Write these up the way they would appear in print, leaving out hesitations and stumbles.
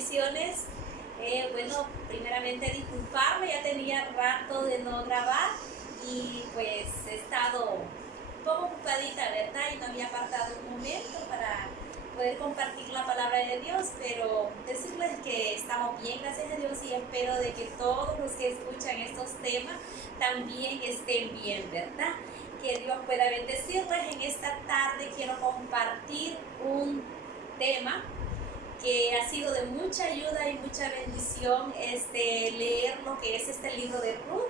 bendiciones. Bueno, primeramente disculparme, ya tenía rato de no grabar y pues he estado un poco ocupadita, ¿verdad? Y no había apartado un momento para poder compartir la palabra de Dios, pero decirles que estamos bien, gracias a Dios, y espero de que todos los que escuchan estos temas también estén bien, ¿verdad? Que Dios pueda bendecirles. En esta tarde quiero compartir un tema que ha sido de mucha ayuda y mucha bendición leer lo que es este libro de Ruth.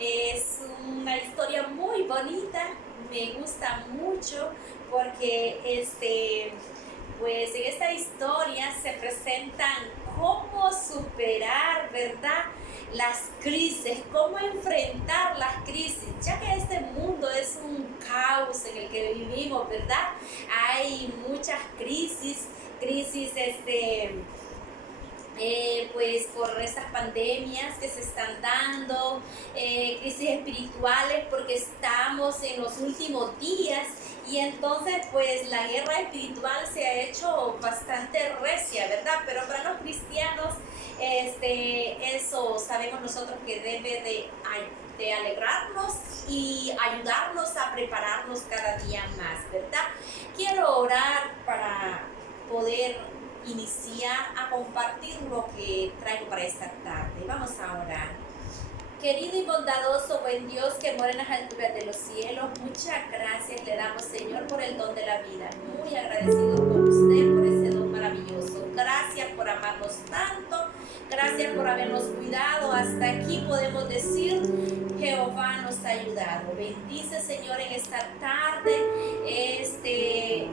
Es una historia muy bonita, me gusta mucho porque pues en esta historia se presentan cómo superar, ¿verdad?, las crisis, cómo enfrentar las crisis, ya que este mundo es un caos en el que vivimos, ¿verdad? Hay muchas crisis, pues por estas pandemias que se están dando, crisis espirituales porque estamos en los últimos días y entonces pues la guerra espiritual se ha hecho bastante recia, ¿verdad? Pero para los cristianos eso sabemos nosotros que debe de alegrarnos y ayudarnos a prepararnos cada día más, ¿verdad? Quiero orar para poder iniciar a compartir lo que traigo para esta tarde. Vamos a orar. Querido y bondadoso buen Dios que mora en las alturas de los cielos, muchas gracias le damos, Señor, por el don de la vida. Muy agradecido con usted por ese don maravilloso. Gracias por amarnos tanto. Gracias por habernos cuidado. Hasta aquí podemos decir, Jehová nos ha ayudado. Bendice, Señor, en esta tarde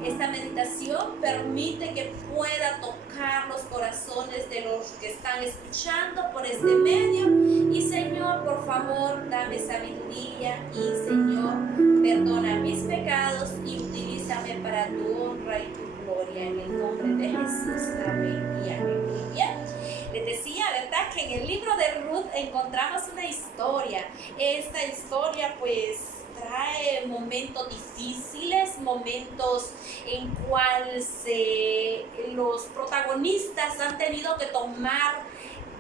esta meditación. Permite que pueda tocar los corazones de los que están escuchando por este medio. Y, Señor, por favor, dame sabiduría. Y, Señor, perdona mis pecados y utilízame para tu honra y tu gloria. En el nombre de Jesús. Amén y amén. Bien. Les decía, ¿verdad?, que en el libro de Ruth encontramos una historia. Esta historia pues trae momentos difíciles, momentos en cuales los protagonistas han tenido que tomar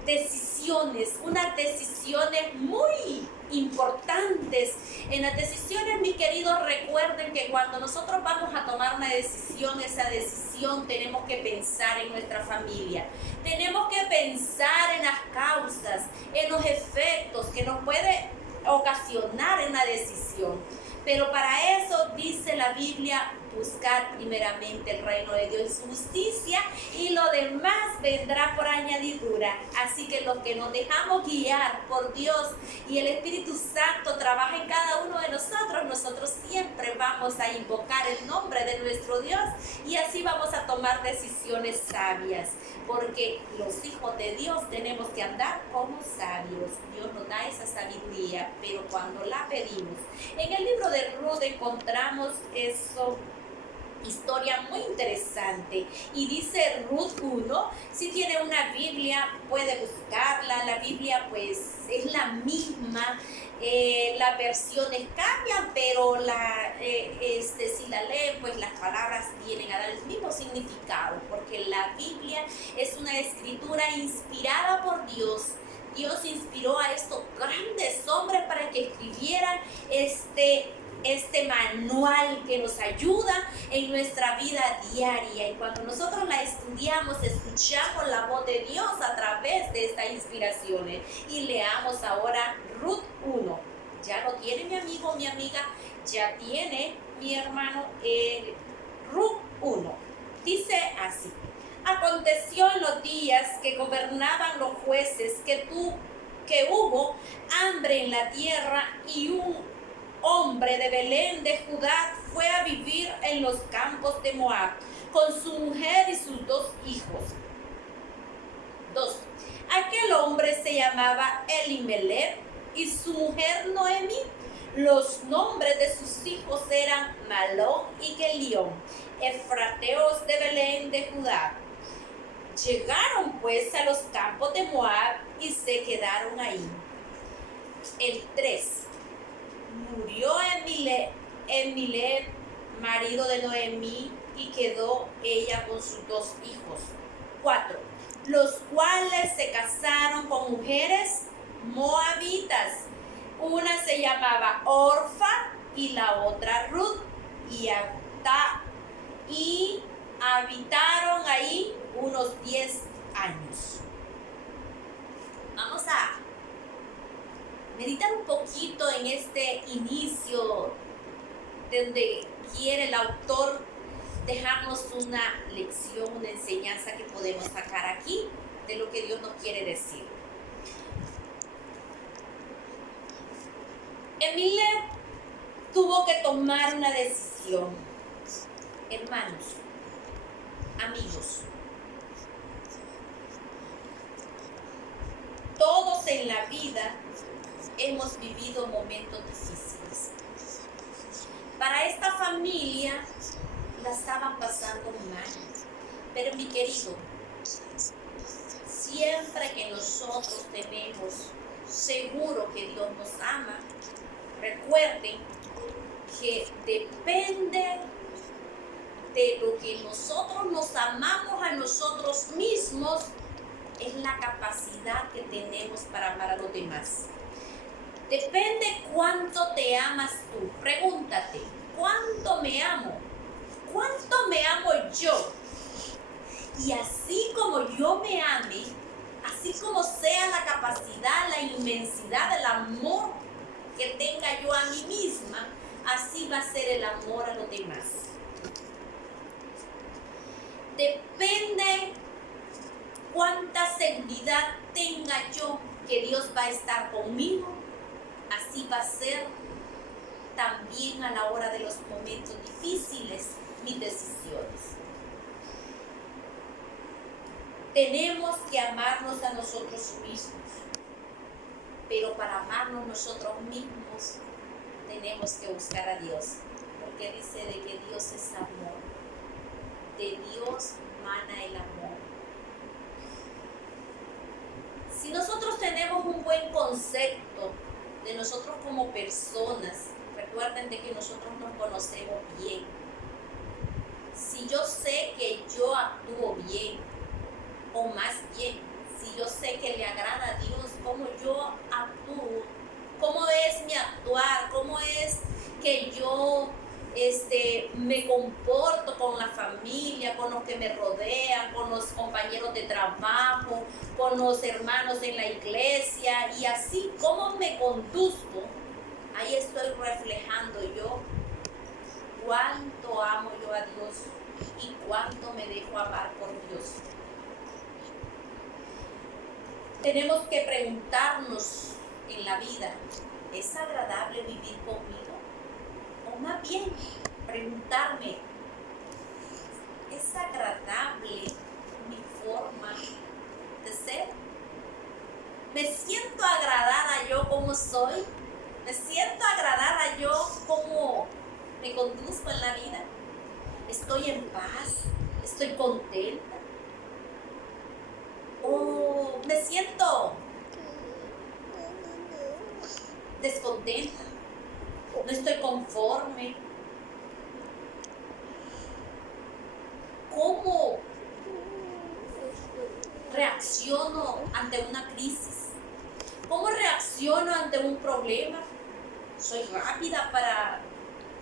decisiones, unas decisiones muy importantes. En las decisiones, mis queridos, recuerden que cuando nosotros vamos a tomar una decisión, esa decisión tenemos que pensar en nuestra familia, tenemos que pensar en las causas, en los efectos que nos puede ocasionar una decisión. Pero para eso dice la Biblia: buscar primeramente el reino de Dios y su justicia, y lo demás vendrá por añadidura. Así que los que nos dejamos guiar por Dios y el Espíritu Santo trabaja en cada uno de nosotros siempre vamos a invocar el nombre de nuestro Dios y así vamos a tomar decisiones sabias, porque los hijos de Dios tenemos que andar como sabios. Dios nos da esa sabiduría, pero cuando la pedimos. En el libro de Ruth encontramos eso, historia muy interesante, y dice Ruth 1. Si tiene una Biblia puede buscarla. La Biblia pues es la misma, las versiones cambian, pero si la leen pues las palabras vienen a dar el mismo significado, porque la Biblia es una escritura inspirada por Dios. Dios inspiró a estos grandes hombres para que escribieran este manual que nos ayuda en nuestra vida diaria. Y cuando nosotros la estudiamos, escuchamos la voz de Dios a través de estas inspiraciones. Y leamos ahora Ruth 1. Ya lo tiene mi amigo, mi amiga, ya tiene mi hermano, Ruth 1. Dice así: aconteció en los días que gobernaban los jueces que hubo hambre en la tierra, y un hombre de Belén de Judá fue a vivir en los campos de Moab con su mujer y sus 2 hijos. 2. Aquel hombre se llamaba Elimelech y su mujer Noemí. Los nombres de sus hijos eran Malón y Kelión, efrateos de Belén de Judá. Llegaron pues a los campos de Moab y se quedaron ahí. El 3. Murió Elimelech, marido de Noemí, y quedó ella con sus 2 hijos. 4. los cuales se casaron con mujeres moabitas. Una se llamaba Orfa y la otra Ruth, y habitaron ahí unos 10 años. Vamos a meditar un poquito en este inicio donde quiere el autor dejarnos una lección, una enseñanza que podemos sacar aquí de lo que Dios nos quiere decir. Emile tuvo que tomar una decisión. Hermanos, amigos, todos en la vida hemos vivido momentos difíciles. Para esta familia la estaban pasando mal, pero mi querido, siempre que nosotros tenemos seguro que Dios nos ama, recuerden que depende de lo que nosotros nos amamos a nosotros mismos, es la capacidad que tenemos para amar a los demás. Depende cuánto te amas tú. Pregúntate, ¿cuánto me amo? ¿Cuánto me amo yo? Y así como yo me ame, así como sea la capacidad, la inmensidad del amor que tenga yo a mí misma, así va a ser el amor a los demás. Depende cuánta seguridad tenga yo que Dios va a estar conmigo, así va a ser también a la hora de los momentos difíciles mis decisiones. Tenemos que amarnos a nosotros mismos, pero para amarnos nosotros mismos tenemos que buscar a Dios, porque dice de que Dios es amor, de Dios mana el amor. Si nosotros tenemos un buen concepto de nosotros como personas, recuerden de que nosotros nos conocemos bien. Si yo sé que yo actúo bien, o más bien, si yo sé que le agrada a Dios cómo yo actúo, cómo es mi actuar, cómo es que yo me comporto con la familia, con los que me rodean, con los compañeros de trabajo, con los hermanos en la iglesia, y así cómo me conduzco, ahí estoy reflejando yo cuánto amo yo a Dios y cuánto me dejo amar por Dios. Tenemos que preguntarnos en la vida, ¿es agradable vivir conmigo? O más bien, preguntarme, ¿es agradable mi forma de ser? ¿Me siento agradada yo como soy? ¿Me siento agradada yo como me conduzco en la vida? ¿Estoy en paz? ¿Estoy contenta? ¿O me siento descontenta? ¿No estoy conforme? ¿Cómo reacciono ante una crisis? ¿Cómo reacciono ante un problema? ¿Soy rápida para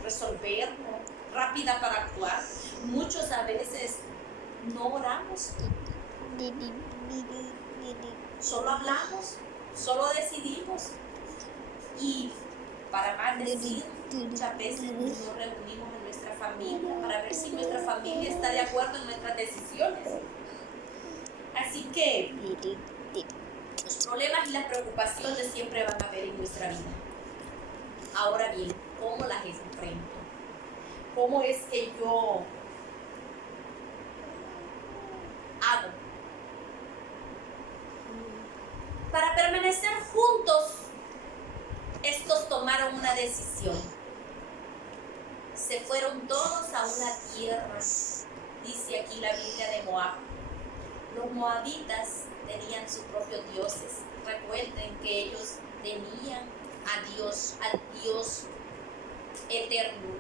resolverlo? ¿Rápida para actuar? Muchos a veces no oramos. Solo hablamos, solo decidimos. Y para más decir, muchas veces nos reunimos en nuestra familia para ver si nuestra familia está de acuerdo en nuestras decisiones. Así que los problemas y las preocupaciones siempre van a haber en nuestra vida. Ahora bien, ¿cómo las enfrento? ¿Cómo es que yo hago? Para permanecer juntos, estos tomaron una decisión. Se fueron todos a una tierra, dice aquí la Biblia, de Moab. Los moabitas tenían sus propios dioses. Recuerden que ellos tenían a Dios, al Dios eterno,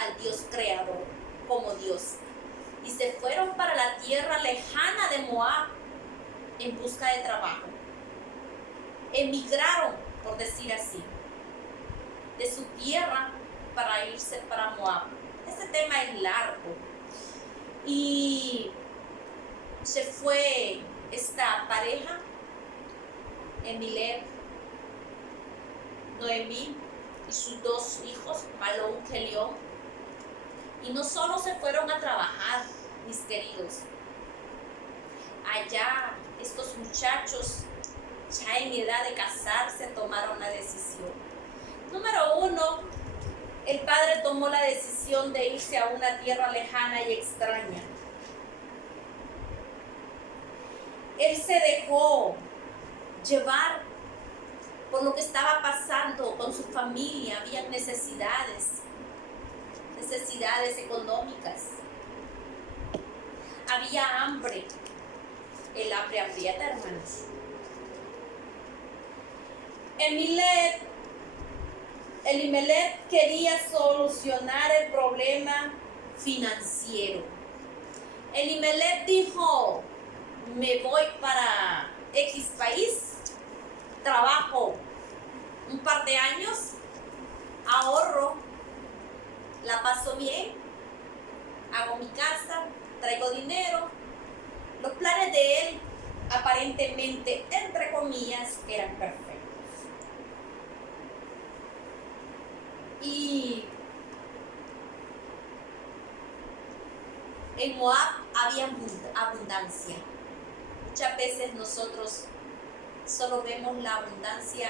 al Dios creador como Dios. Y se fueron para la tierra lejana de Moab, en busca de trabajo. Emigraron, por decir así, de su tierra para irse para Moab. Este tema es largo. Y se fue esta pareja, Elimelec, Noemí y sus dos hijos, Malón y Kelión. Y no solo se fueron a trabajar, mis queridos. Allá estos muchachos, ya en edad de casarse, tomaron la decisión. Número uno, el padre tomó la decisión de irse a una tierra lejana y extraña. Él se dejó llevar por lo que estaba pasando con su familia. Había necesidades económicas. Había hambre. El hambre aprieta, hermanos. Elimelec quería solucionar el problema financiero. Elimelec dijo: me voy para X país, trabajo un par de años, ahorro, la paso bien, hago mi casa, traigo dinero. Los planes de él, aparentemente, entre comillas, eran perfectos. Y en Moab había abundancia. Muchas veces nosotros solo vemos la abundancia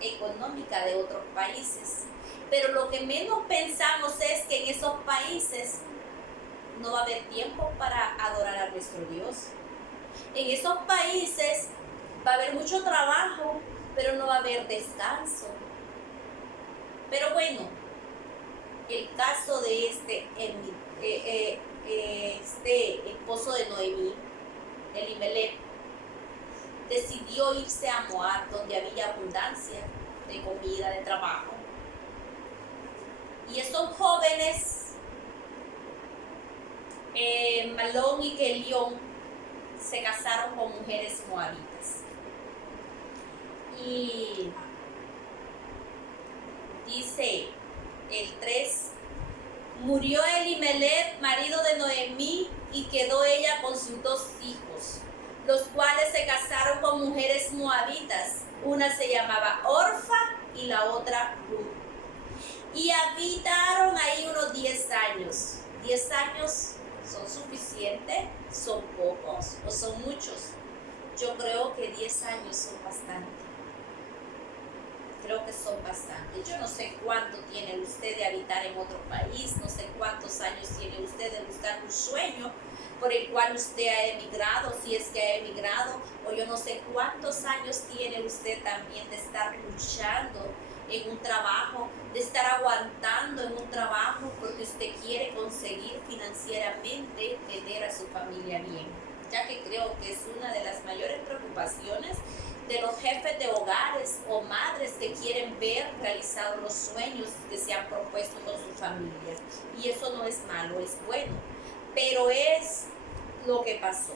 económica de otros países, pero lo que menos pensamos es que en esos países no va a haber tiempo para adorar a nuestro Dios. En esos países va a haber mucho trabajo, pero no va a haber descanso. Pero bueno, el caso de este esposo de Noemí, Elimelec, decidió irse a Moab, donde había abundancia de comida, de trabajo. Y estos jóvenes, Malón y Kelión, se casaron con mujeres moabitas. Y dice el 3, murió Elimelec, marido de Noemí, y quedó ella con sus dos hijos, los cuales se casaron con mujeres moabitas. Una se llamaba Orfa y la otra Ruth. Y habitaron ahí unos 10 años. 10 años son suficientes, son pocos o son muchos. Yo creo que 10 años son bastante. Creo que son bastantes. Yo no sé cuánto tiene usted de habitar en otro país, no sé cuántos años tiene usted de buscar un sueño por el cual usted ha emigrado, si es que ha emigrado, o yo no sé cuántos años tiene usted también de estar luchando en un trabajo, de estar aguantando en un trabajo porque usted quiere conseguir financieramente tener a su familia bien, ya que creo que es una de las mayores preocupaciones de los jefes de hogares o madres que quieren ver realizados los sueños que se han propuesto con su familia. Y eso no es malo, es bueno, pero es lo que pasó.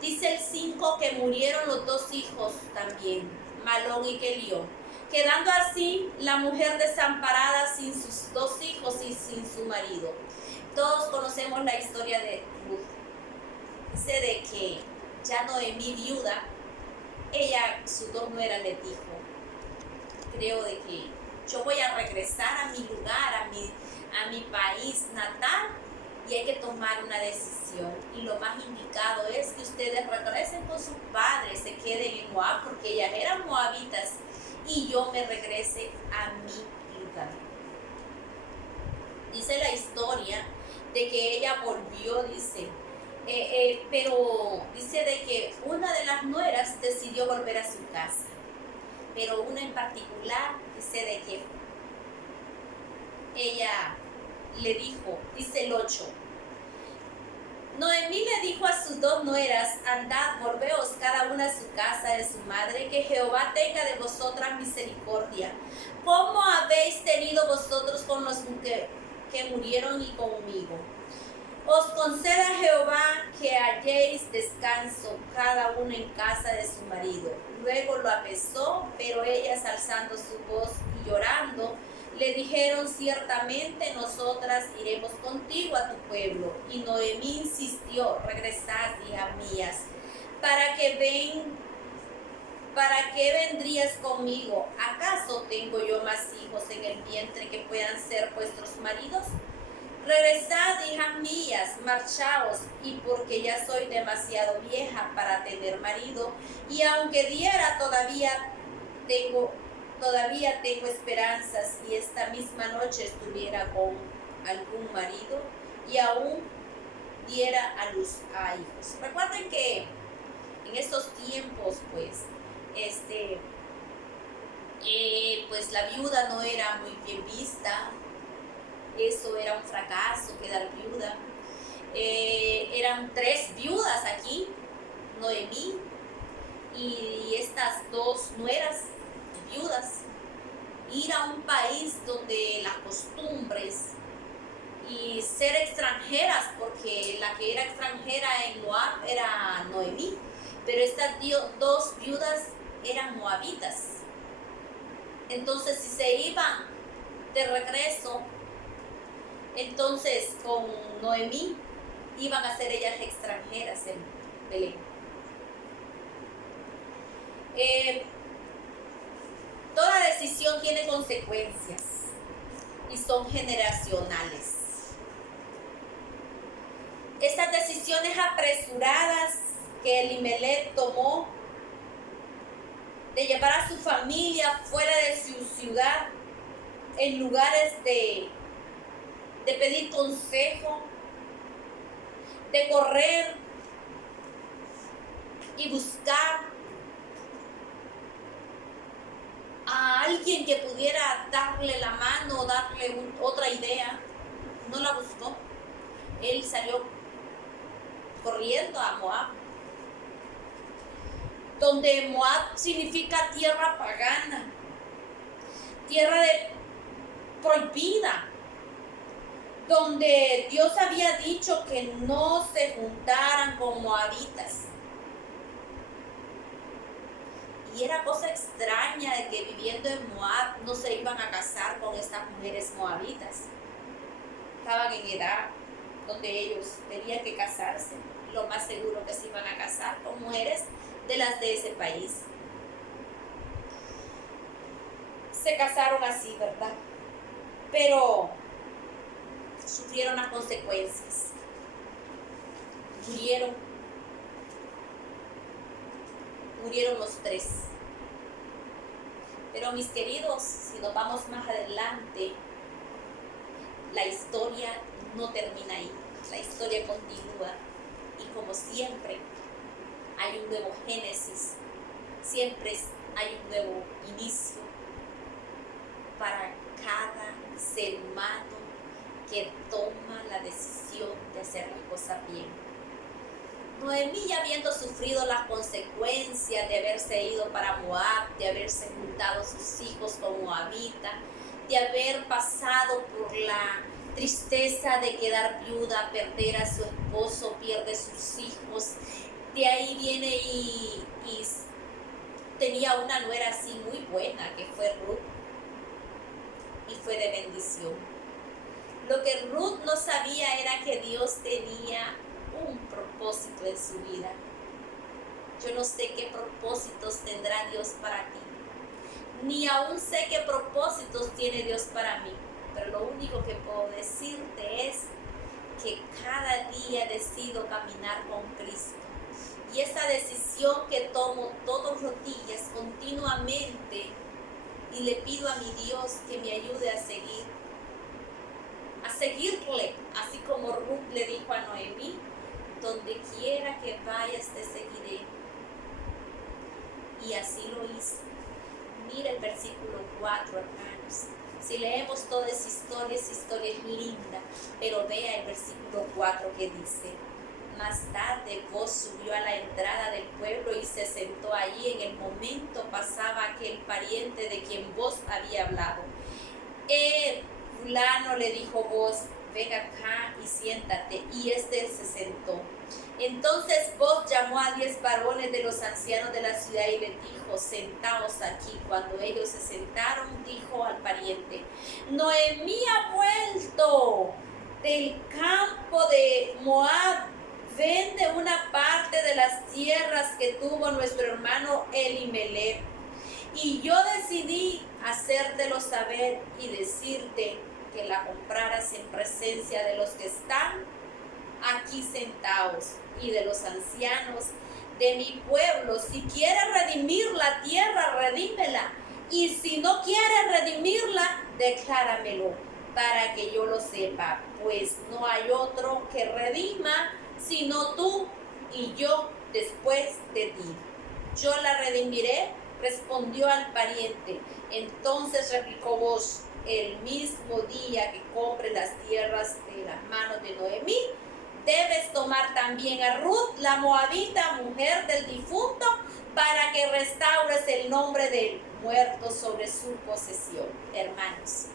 Dice el 5 que murieron los dos hijos también, Malón y Kelión, quedando así la mujer desamparada sin sus dos hijos y sin su marido. Todos conocemos la historia de Ruth. Dice de que ya Noemí viuda, ella, sus dos nueras, le dijo: creo de que yo voy a regresar a mi lugar, a mi país natal, y hay que tomar una decisión. Y lo más indicado es que ustedes regresen con sus padres, se queden en Moab, porque ellas eran moabitas, y yo me regrese a mi lugar. Dice la historia de que ella volvió, dice, pero dice de que una de las nueras decidió volver a su casa, pero una en particular dice de que ella le dijo, dice el 8, Noemí le dijo a sus dos nueras: andad, volveos cada una a su casa de su madre, que Jehová tenga de vosotras misericordia, como habéis tenido vosotros con los que murieron y conmigo. Os conceda Jehová que halléis descanso cada uno en casa de su marido. Luego lo apesó, pero ellas alzando su voz y llorando, le dijeron: ciertamente nosotras iremos contigo a tu pueblo. Y Noemí insistió: regresad, hijas mías, ¿para qué vendrías conmigo? ¿Acaso tengo yo más hijos en el vientre que puedan ser vuestros maridos? Regresad, hijas mías, marchaos, y porque ya soy demasiado vieja para tener marido, y aunque diera todavía tengo esperanzas, y esta misma noche estuviera con algún marido y aún diera a luz a hijos. Recuerden que en estos tiempos, pues la viuda no era muy bien vista. Eso era un fracaso, quedar viuda. Eran 3 viudas aquí, Noemí y estas 2 nueras viudas. Ir a un país donde las costumbres y ser extranjeras, porque la que era extranjera en Moab era Noemí, pero estas 2 viudas eran moabitas. Entonces, si se iban de regreso, entonces con Noemí iban a ser ellas extranjeras en Belén. Toda decisión tiene consecuencias y son generacionales. Estas decisiones apresuradas que Elimelech tomó de llevar a su familia fuera de su ciudad, en lugares de pedir consejo, de correr y buscar a alguien que pudiera darle la mano, darle otra idea, no la buscó. Él salió corriendo a Moab, donde Moab significa tierra pagana, tierra prohibida, donde Dios había dicho que no se juntaran con moabitas. Y era cosa extraña de que viviendo en Moab no se iban a casar con estas mujeres moabitas. Estaban en edad donde ellos tenían que casarse. Lo más seguro que se iban a casar con mujeres de las de ese país. Se casaron así, ¿verdad? Pero sufrieron las consecuencias. Murieron los 3. Pero mis queridos, si nos vamos más adelante, la historia no termina ahí. La historia continúa. Y como siempre, hay un nuevo génesis. Siempre hay un nuevo inicio para cada ser humano que toma la decisión de hacer las cosas bien. Noemí, ya habiendo sufrido las consecuencias de haberse ido para Moab, de haberse juntado sus hijos con moabita, de haber pasado por la tristeza de quedar viuda, perder a su esposo, pierde sus hijos, de ahí viene y tenía una nuera así muy buena, que fue Ruth, y fue de bendición. Lo que Ruth no sabía era que Dios tenía un propósito en su vida. Yo no sé qué propósitos tendrá Dios para ti, ni aún sé qué propósitos tiene Dios para mí, pero lo único que puedo decirte es que cada día decido caminar con Cristo, y esa decisión que tomo todos los días continuamente, y le pido a mi Dios que me ayude a seguirle, así como Ruth le dijo a Noemí: donde quiera que vayas te seguiré. Y así lo hizo. Mira el versículo 4, hermanos. Si leemos toda esa historia es linda, pero vea el versículo 4 que dice: más tarde Boaz subió a la entrada del pueblo y se sentó allí. En el momento pasaba aquel pariente de quien Boaz había hablado. Fulano, le dijo Boaz, ven acá y siéntate. Y se sentó. Entonces Boaz llamó a 10 varones de los ancianos de la ciudad y les dijo: sentaos aquí. Cuando ellos se sentaron, dijo al pariente: Noemí ha vuelto del campo de Moab, vende una parte de las tierras que tuvo nuestro hermano Elimelech. Y yo decidí hacértelo saber y decirte que la compraras en presencia de los que están aquí sentados y de los ancianos de mi pueblo. Si quieres redimir la tierra, redímela. Y si no quieres redimirla, decláramelo para que yo lo sepa, pues no hay otro que redima sino tú y yo después de ti. Yo la redimiré, respondió al pariente. Entonces replicó Boaz: el mismo día que compre las tierras de las manos de Noemí, debes tomar también a Ruth, la moabita, mujer del difunto, para que restaures el nombre del muerto sobre su posesión. Hermanos,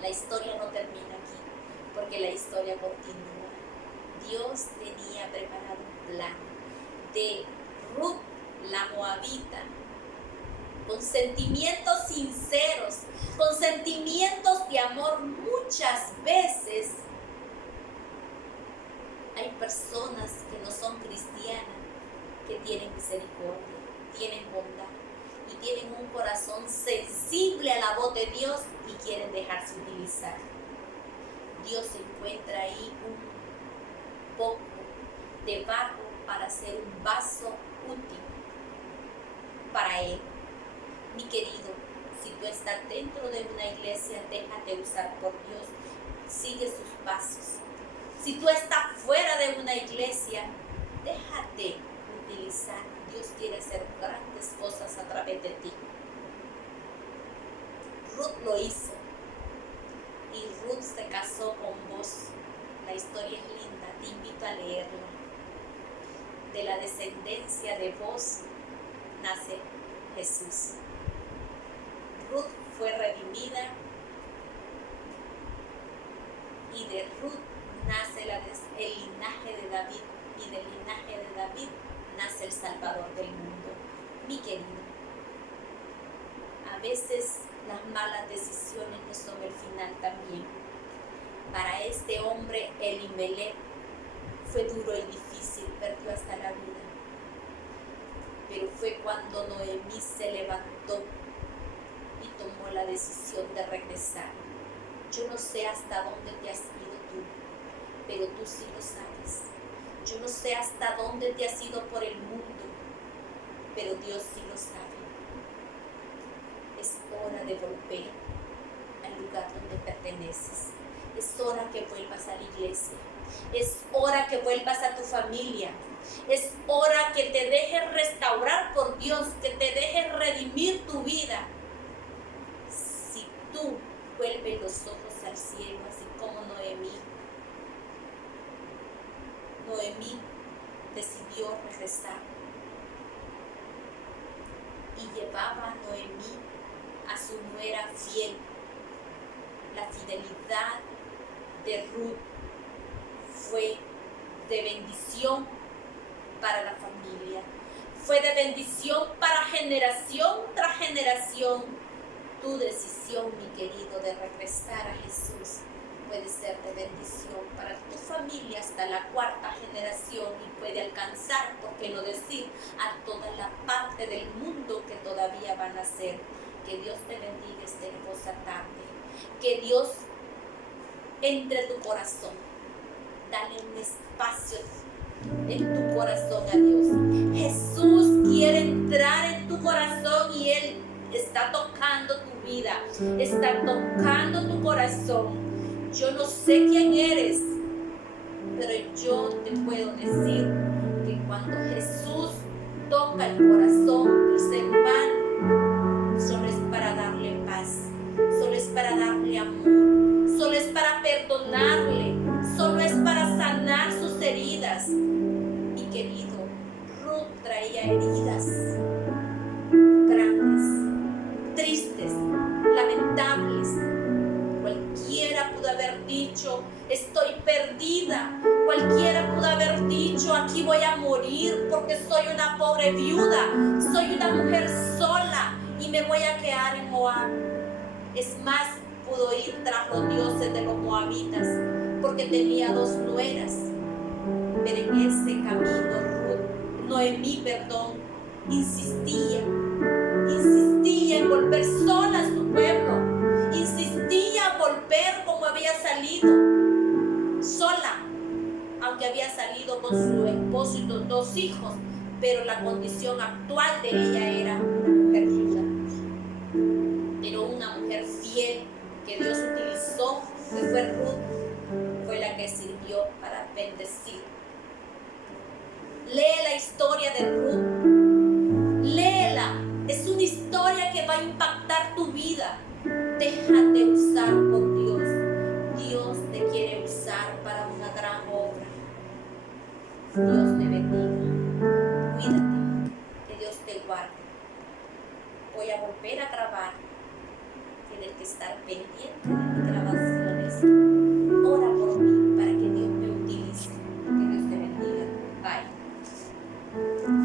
la historia no termina aquí, porque la historia continúa. Dios tenía preparado un plan de Ruth, la moabita, con sentimientos sinceros, con sentimientos de amor. Muchas veces hay personas que no son cristianas, que tienen misericordia, tienen bondad y tienen un corazón sensible a la voz de Dios y quieren dejarse utilizar. Dios encuentra ahí un poco de barro para hacer un vaso útil para Él. Mi querido, si tú estás dentro de una iglesia, déjate usar por Dios, sigue sus pasos. Si tú estás fuera de una iglesia, déjate utilizar. Dios quiere hacer grandes cosas a través de ti. Ruth lo hizo y Ruth se casó con Boaz. La historia es linda, te invito a leerla. De la descendencia de Boaz nace Jesús. Ruth fue redimida y de Ruth nace el linaje de David, y del linaje de David nace el Salvador del mundo. Mi querido, a veces las malas decisiones no son el final también. Para este hombre Elimelech fue duro y difícil, perdió hasta la vida. Pero fue cuando Noemí se levantó y tomó la decisión de regresar. Yo no sé hasta dónde te has ido tú, pero tú sí lo sabes. Yo no sé hasta dónde te has ido por el mundo, pero Dios sí lo sabe. Es hora de volver al lugar donde perteneces. Es hora que vuelvas a la iglesia. Es hora que vuelvas a tu familia. Es hora que te dejes restaurar por Dios, que te dejes redimir tu vida. Si tú vuelves los ojos al cielo, así como Noemí decidió regresar y llevaba a Noemí a su nuera fiel. La fidelidad de Ruth fue de bendición para la familia, fue de bendición para generación tras generación. Tu decisión, mi querido, de regresar a Jesús puede ser de bendición para tu familia hasta la cuarta generación y puede alcanzar, por qué no decir, a toda la parte del mundo que todavía van a ser. Que Dios te bendiga esta hermosa tarde. Que Dios entre tu corazón. Dale un espacio en tu corazón a Dios. Jesús quiere entrar en tu corazón y Él está tocando tu vida, está tocando tu corazón. Yo no sé quién eres, pero yo te puedo decir que cuando Jesús toca el corazón del ser humano, solo es para darle paz, solo es para darle amor, solo es para perdonarle, solo es para sanar sus heridas. Mi querido, Ruth traía heridas grandes, tristes, lamentables. Cualquiera pudo haber dicho: estoy perdida. Cualquiera pudo haber morir porque soy una pobre viuda, soy una mujer sola y me voy a quedar en Moab. Es más, pudo ir tras los dioses de los moabitas porque tenía 2 nueras. Pero en ese camino Noemí, insistía en volver sola a su pueblo, insistía en volver como había salido, sola, aunque había salido con su esposo y los 2 hijos, pero la condición actual de ella era una mujer viuda, pero una mujer fiel que Dios utilizó, que fue Ruth, fue la que sirvió para bendecir. Lee la historia de Ruth, léela, es una historia que va a impactar tu vida. Déjate usar por Dios. Dios te quiere usar para una gran obra. Dios te bendiga. Cuídate, que Dios te guarde. Voy a volver a grabar. Tienes que estar pendiente de